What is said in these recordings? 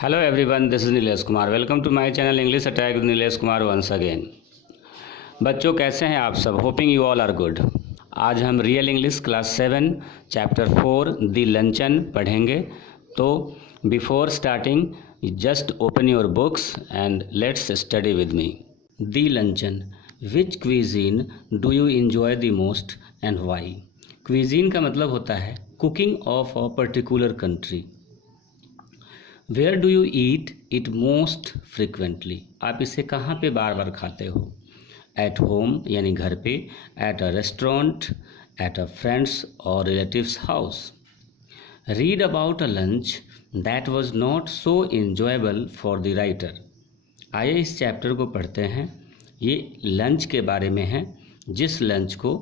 Hello everyone, this is Nilesh Kumar. Welcome to my channel English attack with Nilesh Kumar once again. बच्चों कैसे हैं आप सब? Hoping you all are good. आज हम real English class 7 chapter 4 the luncheon पढ़ेंगे. तो before starting just open your books and let's study with me. The luncheon. Which cuisine do you enjoy the most and why? Cuisine का मतलब होता है cooking of a particular country. Where do you eat it most frequently? आप इसे कहाँ पे बार बार खाते हो? एट होम यानी घर पे, at a restaurant, at a friends और relatives house. Read about a lunch that was not so enjoyable for the writer. आइए इस चैप्टर को पढ़ते हैं. ये लंच के बारे में है जिस लंच को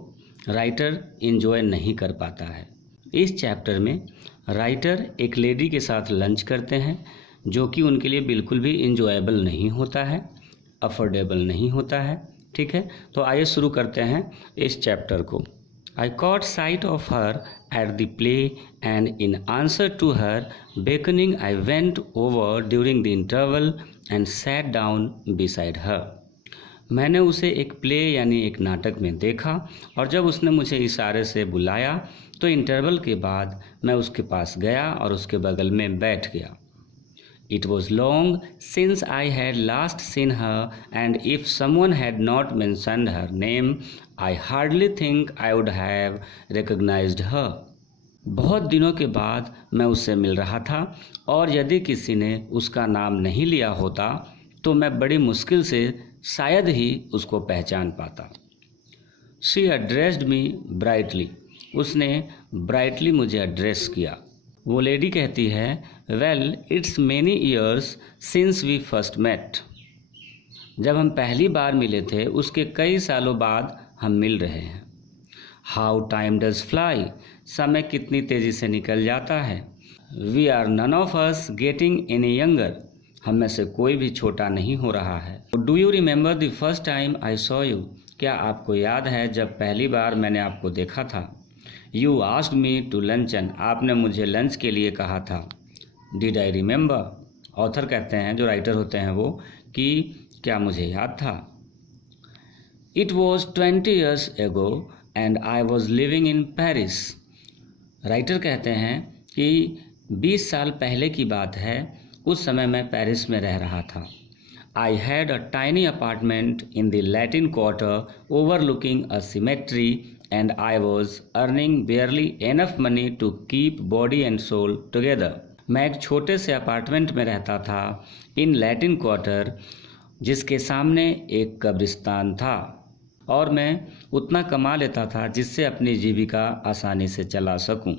राइटर इंजॉय नहीं कर पाता है. इस चैप्टर में राइटर एक लेडी के साथ लंच करते हैं जो कि उनके लिए बिल्कुल भी इंजॉयबल नहीं होता है, अफोर्डेबल नहीं होता है. ठीक है, तो आइए शुरू करते हैं इस चैप्टर को. I caught sight of her at the play and in answer to her beckoning I went over during the interval and sat down beside her. मैंने उसे एक प्ले यानी एक नाटक में देखा और जब उसने मुझे इशारे से बुलाया तो इंटरवल के बाद मैं उसके पास गया और उसके बगल में बैठ गया. It was long since I had last seen her and if someone had not mentioned her name I hardly think I would have recognised her. बहुत दिनों के बाद मैं उससे मिल रहा था और यदि किसी ने उसका नाम नहीं लिया होता तो मैं बड़ी मुश्किल से शायद ही उसको पहचान पाता. She addressed me brightly. उसने ब्राइटली मुझे एड्रेस किया. वो लेडी कहती है, well it's many years since we first met. जब हम पहली बार मिले थे उसके कई सालों बाद हम मिल रहे हैं. How time does fly. समय कितनी तेज़ी से निकल जाता है. We are none of us getting any younger. हम में से कोई भी छोटा नहीं हो रहा है. Do you remember the first time I saw you. क्या आपको याद है जब पहली बार मैंने आपको देखा था. You asked me to luncheon. आपने मुझे लंच के लिए कहा था. Did I remember. ऑथर कहते हैं, जो राइटर होते हैं वो, कि क्या मुझे याद था. It was 20 years ago and I was living in Paris. Writer कहते हैं कि 20 साल पहले की बात है. उस समय मैं पेरिस में रह रहा था. I had a tiny apartment in the Latin quarter overlooking a cemetery and I was earning barely enough money to keep body and soul together. मैं एक छोटे से अपार्टमेंट में रहता था इन लैटिन क्वार्टर जिसके सामने एक कब्रिस्तान था और मैं उतना कमा लेता था जिससे अपनी जीविका आसानी से चला सकूं.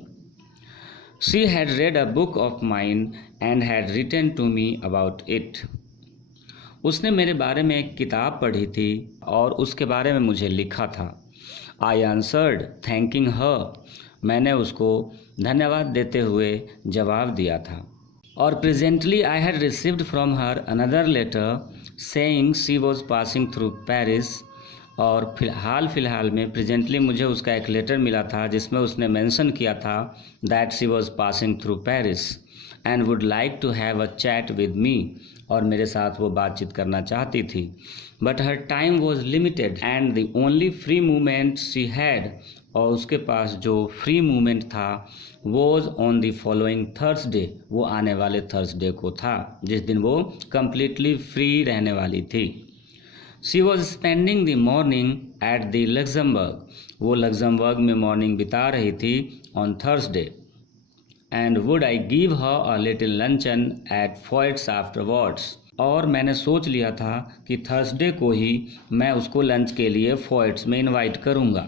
She had read a book of mine and had written to me about it. उसने मेरे बारे में एक किताब पढ़ी थी और उसके बारे में मुझे लिखा था. I answered thanking her. मैंने उसको धन्यवाद देते हुए जवाब दिया था. और presently I had received from her another letter saying she was passing through Paris. और फिलहाल में प्रेजेंटली मुझे उसका एक लेटर मिला था जिसमें उसने मेंशन किया था that she was passing through Paris and would like to have a chat with me. और मेरे साथ वो बातचीत करना चाहती थी. But her time was limited and the only free movement she had. और उसके पास जो फ्री मूवमेंट था was on the following Thursday. वो आने वाले थर्सडे को था जिस दिन वो कम्प्लीटली फ्री रहने वाली थी. She was spending the morning at the Luxembourg. वो लग्जमबर्ग में मॉर्निंग बिता रही थी on Thursday. And would I give her a little luncheon at Foyt's afterwards? और मैंने सोच लिया था कि थर्सडे को ही मैं उसको लंच के लिए फोइट्स में इनवाइट करूँगा.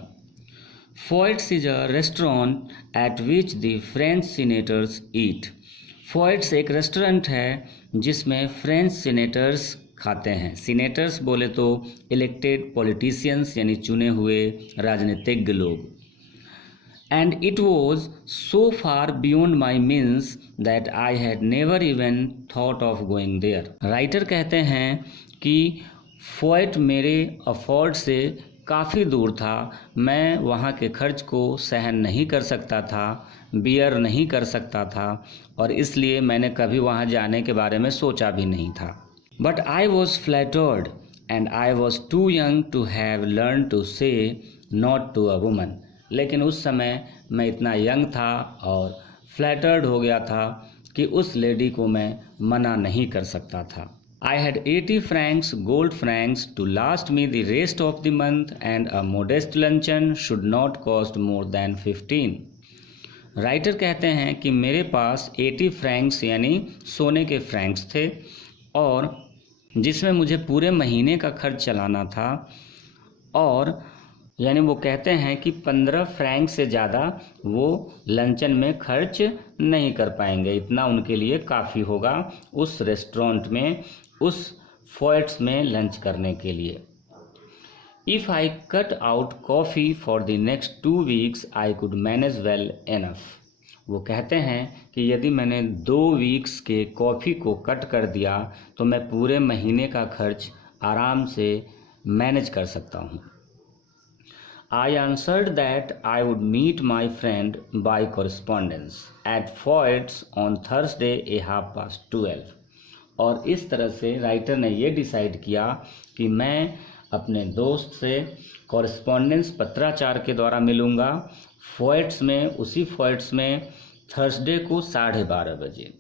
Foyot's is a restaurant at which the French senators eat. Foyot's एक रेस्टोरेंट है जिसमें फ्रेंच सीनेटर्स खाते हैं. सीनेटर्स बोले तो इलेक्टेड पॉलिटिशियंस यानी चुने हुए राजनीतिज्ञ लोग. And it was so far beyond my means that I had never even thought of going there. Writer कहते हैं कि फोइट मेरे अफोर्ड से काफ़ी दूर था. मैं वहाँ के खर्च को सहन नहीं कर सकता था. बियर नहीं कर सकता था और इसलिए मैंने कभी वहाँ जाने के बारे में सोचा भी नहीं था। But I was flattered and I was too young to have learn to say not to a woman. लेकिन उस समय मैं इतना यंग था और फ्लैटर्ड हो गया था कि उस लेडी को मैं मना नहीं कर सकता था। I had 80 francs, gold francs, to last me the rest of the month, and a modest luncheon should not cost more than 15. Writer कहते हैं कि मेरे पास 80 फ्रैंक्स यानी सोने के फ्रैंक्स थे और जिसमें मुझे पूरे महीने का खर्च चलाना था, और यानी वो कहते हैं कि 15 फ्रैंक से ज़्यादा वो लंचन में खर्च नहीं कर पाएंगे, इतना उनके लिए काफ़ी होगा उस रेस्टोरेंट में, उस फोएट्स में लंच करने के लिए। If I cut out coffee for the next 2 weeks I could manage well enough. वो कहते हैं कि यदि मैंने 2 वीक्स के कॉफ़ी को कट कर दिया तो मैं पूरे महीने का खर्च आराम से मैनेज कर सकता हूँ। I answered that I would meet my friend by correspondence at Foyt's on Thursday 12:30। और इस तरह से राइटर ने ये डिसाइड किया कि मैं अपने दोस्त से कॉरेस्पॉन्डेंस पत्राचार के द्वारा मिलूँगा फोएट्स में, उसी फोएट्स में थर्सडे को 12:30 बजे।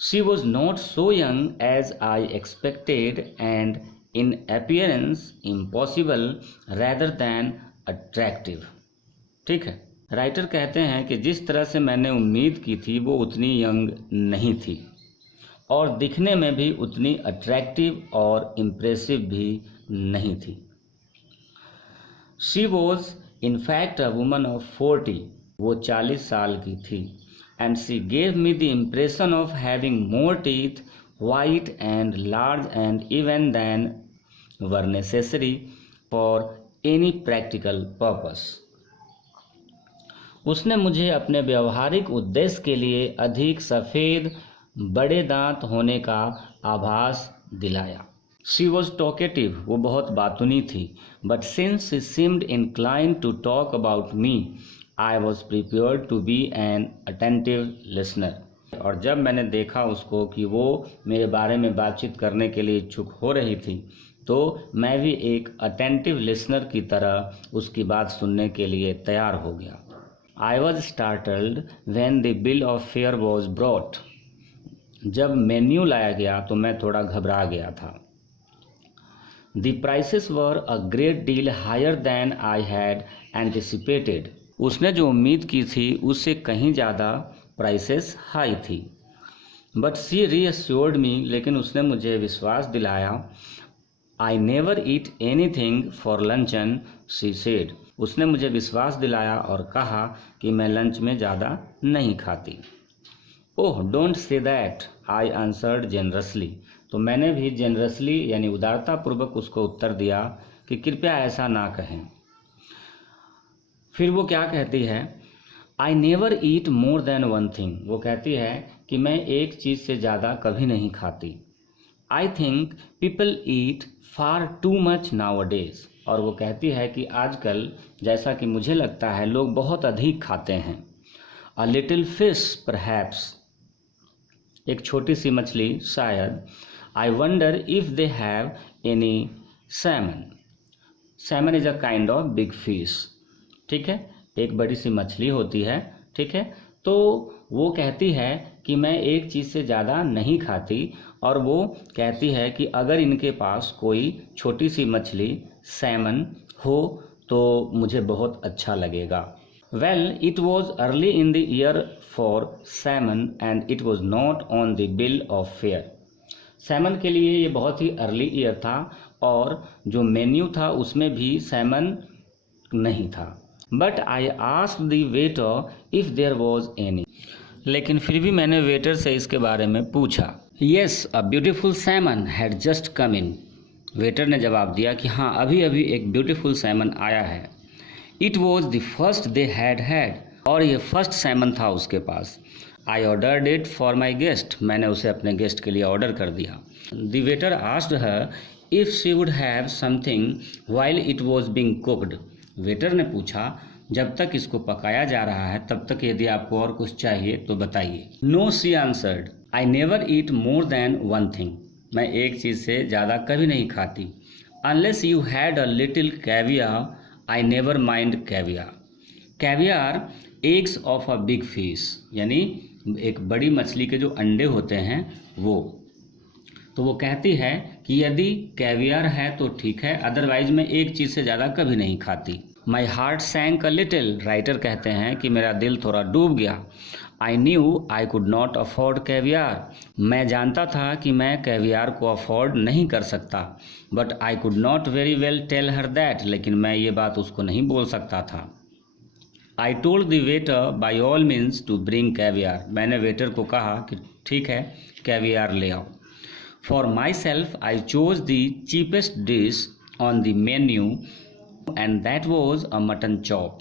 She was not so young as I expected and in appearance impossible rather than attractive. ठीक है, राइटर कहते हैं कि जिस तरह से मैंने उम्मीद की थी वो उतनी यंग नहीं थी और दिखने में भी उतनी अट्रैक्टिव और इम्प्रेसिव भी नहीं थी। She was in fact a woman of 40, वो 40 साल की थी, and she gave me the impression of having more teeth, white and large and even than were necessary for any practical purpose. उसने मुझे अपने व्यवहारिक उद्देश्य के लिए अधिक सफ़ेद बड़े दांत होने का आभास दिलाया। शी वॉज टॉकेटिव, वो बहुत बातूनी थी, but since she seemed inclined to talk about me I was prepared to be an attentive listener. और जब मैंने देखा उसको कि वो मेरे बारे में बातचीत करने के लिए इच्छुक हो रही थी तो मैं भी एक अटेंटिव लिसनर की तरह उसकी बात सुनने के लिए तैयार हो गया। I was startled when the bill of fare was brought. जब मेन्यू लाया गया तो मैं थोड़ा घबरा गया था। The prices were a great deal higher than I had anticipated. उसने जो उम्मीद की थी उससे कहीं ज़्यादा प्राइसेस हाई थी। बट शी रीअश्योर्ड मी, लेकिन उसने मुझे विश्वास दिलाया। I never eat anything for luncheon, she said. उसने मुझे विश्वास दिलाया और कहा कि मैं लंच में ज़्यादा नहीं खाती। Oh don't say that, I answered generously. तो मैंने भी जेनरसली यानी उदारतापूर्वक उसको उत्तर दिया कि कृपया ऐसा ना कहें। फिर वो क्या कहती है, आई never eat more than one thing. वो कहती है कि मैं एक चीज़ से ज़्यादा कभी नहीं खाती। I think people eat far too much now days. और वो कहती है कि आजकल जैसा कि मुझे लगता है लोग बहुत अधिक खाते हैं। अ लिटिल फिश परहैप्स, एक छोटी सी मछली शायद। I wonder if they have any Simon. Simon is a kind of big fish. ठीक है, एक बड़ी सी मछली होती है। ठीक है, तो वो कहती है कि मैं एक चीज़ से ज़्यादा नहीं खाती और वो कहती है कि अगर इनके पास कोई छोटी सी मछली सैमन हो तो मुझे बहुत अच्छा लगेगा। Well it was early in the year for Simon and it was not on the bill of fair. Simon के लिए ये बहुत ही अर्ली ईयर था और जो मेन्यू था उसमें भी सैमन नहीं था। But I asked the waiter if there was any. लेकिन फिर भी मैंने वेटर से इसके बारे में पूछा। Yes a beautiful Simon had just come in. Waiter ने जवाब दिया कि हाँ, अभी अभी एक ब्यूटीफुल सैमन आया है। It was the first they had, और ये फर्स्ट सैमन था उसके पास। I ordered it for my guest. मैंने उसे अपने गेस्ट के लिए ऑर्डर कर दिया। The waiter asked her if she would have something while it was being cooked. Waiter ने पूछा जब तक इसको पकाया जा रहा है तब तक यदि आपको और कुछ चाहिए तो बताइए। No, she answered, I never eat more than one thing. मैं एक चीज़ से ज़्यादा कभी नहीं खाती। Unless you had a little caviar, I never mind caviar. Caviar eggs of a big fish, यानी एक बड़ी मछली के जो अंडे होते हैं वो। तो वो कहती है कि यदि कैवियर है तो ठीक है, अदरवाइज मैं एक चीज़ से ज़्यादा कभी नहीं खाती। My heart sank a little, writer कहते हैं कि मेरा दिल थोड़ा डूब गया। I knew I could not afford caviar, मैं जानता था कि मैं कैवियर को अफोर्ड नहीं कर सकता। But I could not very well tell her that, लेकिन मैं ये बात उसको नहीं बोल सकता था। I told the waiter by all means to bring caviar, मैंने वेटर को कहा कि ठीक है कैवियर ले आओ। For myself I chose the cheapest dish on the menu and that was a mutton chop.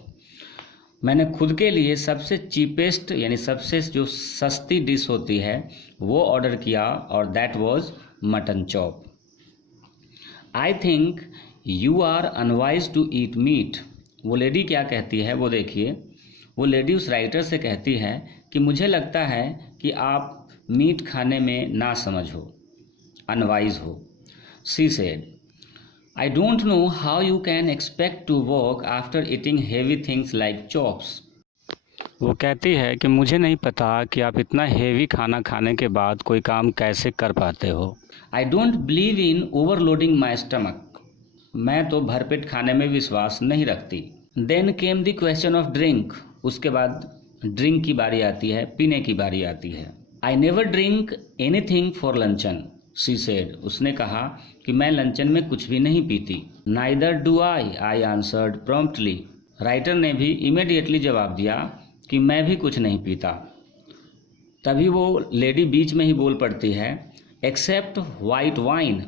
मैंने खुद के लिए सबसे चीपेस्ट यानी सबसे जो सस्ती डिश होती है वो ऑर्डर किया और that was mutton chop. I think you are unwise to eat meat. वो लेडी क्या कहती है वो देखिए। वो लेडी उस राइटर से कहती है कि मुझे लगता है कि आप मीट खाने में ना समझ हो, अनवाइज हो। She said, I don't know how you can expect to walk after eating heavy things like chops. वो कहती है कि मुझे नहीं पता कि आप इतना हेवी खाना खाने के बाद कोई काम कैसे कर पाते हो। I don't believe in overloading my stomach. मैं तो भरपेट खाने में विश्वास नहीं रखती। Then came the question of drink. उसके बाद ड्रिंक की बारी आती है, पीने की बारी आती है। I never drink anything for luncheon. She said, उसने कहा कि मैं लंचन में कुछ भी नहीं पीती। Neither do I answered promptly. Writer ने भी इमीडिएटली जवाब दिया कि मैं भी कुछ नहीं पीता। तभी वो लेडी बीच में ही बोल पड़ती है, except white wine,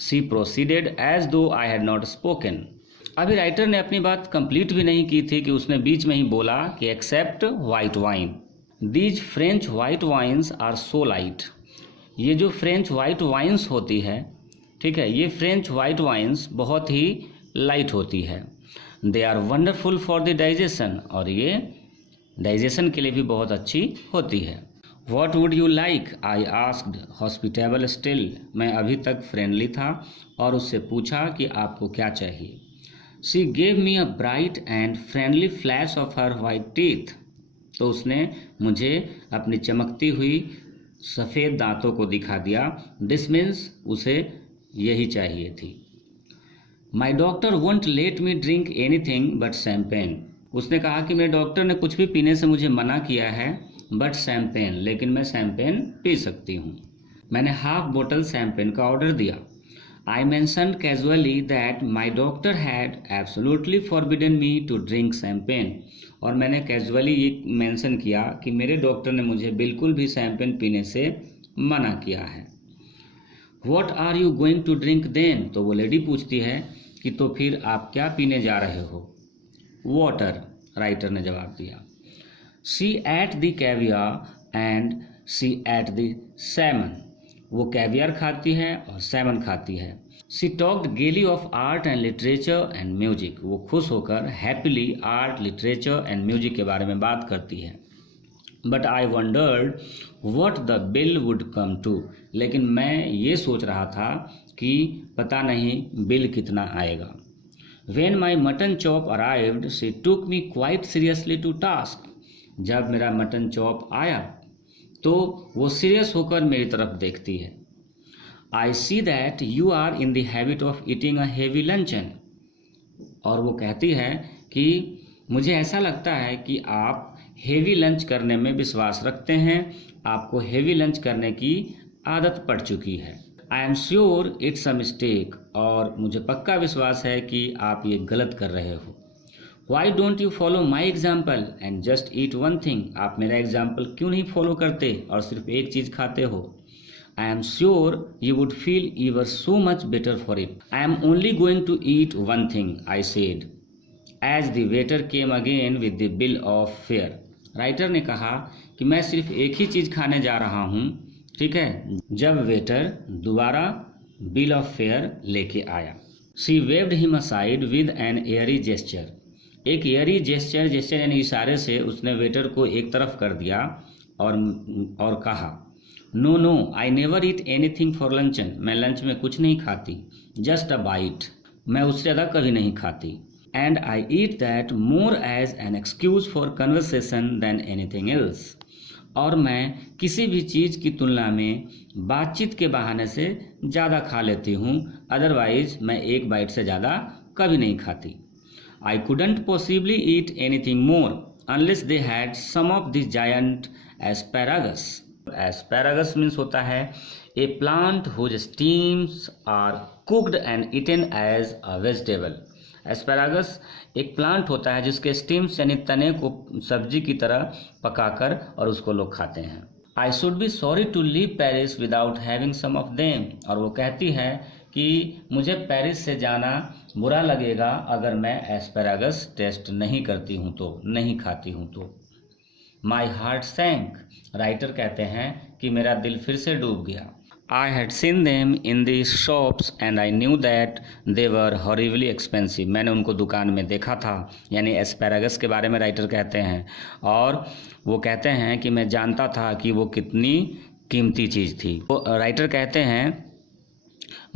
she proceeded as though I had not spoken. अभी राइटर ने अपनी बात कंप्लीट भी नहीं की थी कि उसने बीच में ही बोला कि except white wine. These French white wines are so light. ये जो फ्रेंच वाइट वाइन्स होती है, ठीक है, ये फ्रेंच वाइट वाइन्स बहुत ही लाइट होती है। They are wonderful for the digestion, और ये डाइजेशन के लिए भी बहुत अच्छी होती है। What would you like, I asked hospitable still. मैं अभी तक फ्रेंडली था और उससे पूछा कि आपको क्या चाहिए। She gave me a bright and friendly flash of her white teeth. तो उसने मुझे अपनी चमकती हुई सफ़ेद दांतों को दिखा दिया। दिस मीन्स उसे यही चाहिए थी। माई doctor won't let me drink anything but champagne. उसने कहा कि मेरे डॉक्टर ने कुछ भी पीने से मुझे मना किया है बट शैम्पेन, लेकिन मैं शैम्पेन पी सकती हूँ। मैंने हाफ बोतल शैम्पेन का ऑर्डर दिया। I mentioned casually that my doctor had absolutely forbidden me to drink champagne. और मैंने कैजुअली ये मेंशन किया कि मेरे डॉक्टर ने मुझे बिल्कुल भी शैम्पेन पीने से मना किया है। What are you going to drink then. तो वो लेडी पूछती है कि तो फिर आप क्या पीने जा रहे हो। वाटर, राइटर ने जवाब दिया। She ate the caviar and she ate the salmon. वो कैवियर खाती है और सैमन खाती है। She talked gaily of art and literature and music. वो खुश होकर happily art, literature and music के बारे में बात करती है। But I wondered what the bill would come to. लेकिन मैं ये सोच रहा था कि पता नहीं बिल कितना आएगा। When my mutton chop arrived, she took me quite seriously to task. जब मेरा मटन चॉप आया तो वो सीरियस होकर मेरी तरफ देखती है। I see that you are in the habit of eating a heavy luncheon. और वो कहती है कि मुझे ऐसा लगता है कि आप हेवी लंच करने में विश्वास रखते हैं, आपको हेवी लंच करने की आदत पड़ चुकी है। आई am sure it's a mistake. और मुझे पक्का विश्वास है कि आप ये गलत कर रहे हो। Why don't you follow my example and just eat one thing. आप मेरा एग्जाम्पल क्यों नहीं फॉलो करते और सिर्फ एक चीज़ खाते हो। I am sure you would feel you were so much better for it. I am only going to eat one thing, I said as the waiter came again with the bill of fare. Writer ने कहा कि मैं सिर्फ एक ही चीज़ खाने जा रहा हूँ, ठीक है, जब वेटर दोबारा बिल ऑफ फेयर लेके आया। She waved him aside with an airy gesture. एक एयरी जेस्चर यानी इशारे से उसने वेटर को एक तरफ कर दिया और कहा, no no, I never eat anything for luncheon, मैं लंच में कुछ नहीं खाती, जस्ट अ बाइट, मैं उससे ज़्यादा कभी नहीं खाती, and I eat that more as an excuse for conversation than anything else, और मैं किसी भी चीज़ की तुलना में बातचीत के बहाने से ज़्यादा खा लेती हूँ, अदरवाइज मैं एक बाइट से ज़्यादा कभी नहीं खाती। I couldn't possibly eat anything more unless they had some of this giant asparagus. Asparagus means होता है a plant whose stems are cooked and eaten as a vegetable. Asparagus एक प्लांट होता है जिसके स्टीम्स यानी तने को सब्जी की तरह पकाकर और उसको लोग खाते हैं। I should be sorry to leave Paris without having some of them. और वो कहती है कि मुझे पेरिस से जाना बुरा लगेगा अगर मैं एस्पैरागस टेस्ट नहीं करती हूँ तो, नहीं खाती हूँ तो। माई हार्ट सैंक, राइटर कहते हैं कि मेरा दिल फिर से डूब गया। I had seen them in the shops and I knew that they were horribly expensive, मैंने उनको दुकान में देखा था, यानी एस्पैरागस के बारे में राइटर कहते हैं, और वो कहते हैं कि मैं जानता था कि वो कितनी कीमती चीज़ थी। तो राइटर कहते हैं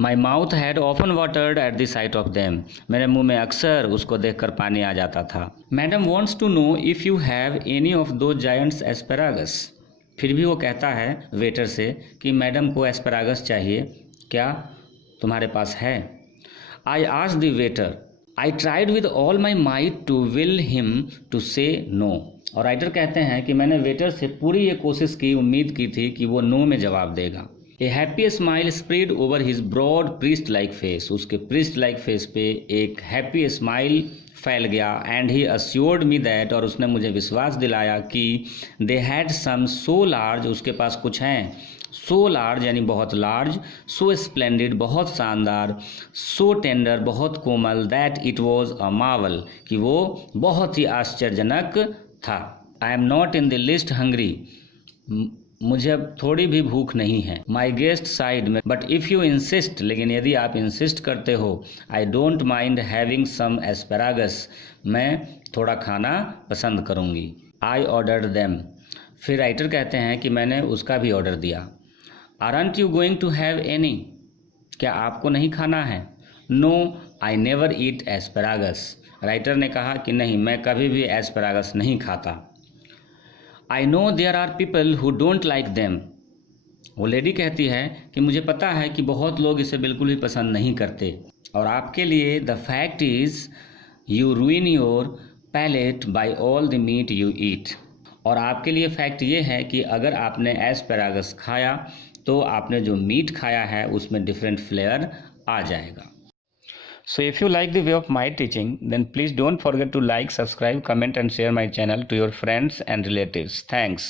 my mouth had often watered at the site of them, मेरे मुंह में अक्सर उसको देखकर पानी आ जाता था। Madam wants to know if you have any of those giants asparagus, फिर भी वो कहता है वेटर से कि मैडम को एस्पैरागस चाहिए, क्या तुम्हारे पास है? I asked the waiter, I tried with all my might to will him to say no, और राइटर कहते हैं कि मैंने वेटर से पूरी ये कोशिश की, उम्मीद की थी कि वो नो में जवाब देगा। A happy smile spread over his broad priest like face, उसके प्रीस्ट लाइक फेस पे एक हैप्पी स्माइल फैल गया, and he assured me that, और उसने मुझे विश्वास दिलाया कि they had some so large, उसके पास कुछ हैं, सो लार्ज यानी बहुत लार्ज, सो स्प्लेंडिड बहुत शानदार, सो टेंडर बहुत कोमल, that it was a marvel, कि वो बहुत ही आश्चर्यजनक था। I am not in the least hungry, मुझे अब थोड़ी भी भूख नहीं है। माई गेस्ट साइड में, बट इफ़ यू इंसिस्ट, लेकिन यदि आप इंसिस्ट करते हो, I don't mind having some asparagus, मैं थोड़ा खाना पसंद करूँगी। आई ऑर्डर्ड देम, फिर राइटर कहते हैं कि मैंने उसका भी ऑर्डर दिया। Aren't you going to have any, क्या आपको नहीं खाना है? No I never eat asparagus, writer ने कहा कि नहीं, मैं कभी भी एस्पैरागस नहीं खाता। I know there are people who don't like them, वो लेडी कहती है कि मुझे पता है कि बहुत लोग इसे बिल्कुल भी पसंद नहीं करते, और आपके लिए the fact is you ruin your palate by all the meat you eat, और आपके लिए फैक्ट ये है कि अगर आपने एस्पैरागस खाया तो आपने जो मीट खाया है उसमें डिफरेंट फ्लेवर आ जाएगा। So if you like the way of my teaching, then please don't forget to like, subscribe, comment and share my channel to your friends and relatives. Thanks.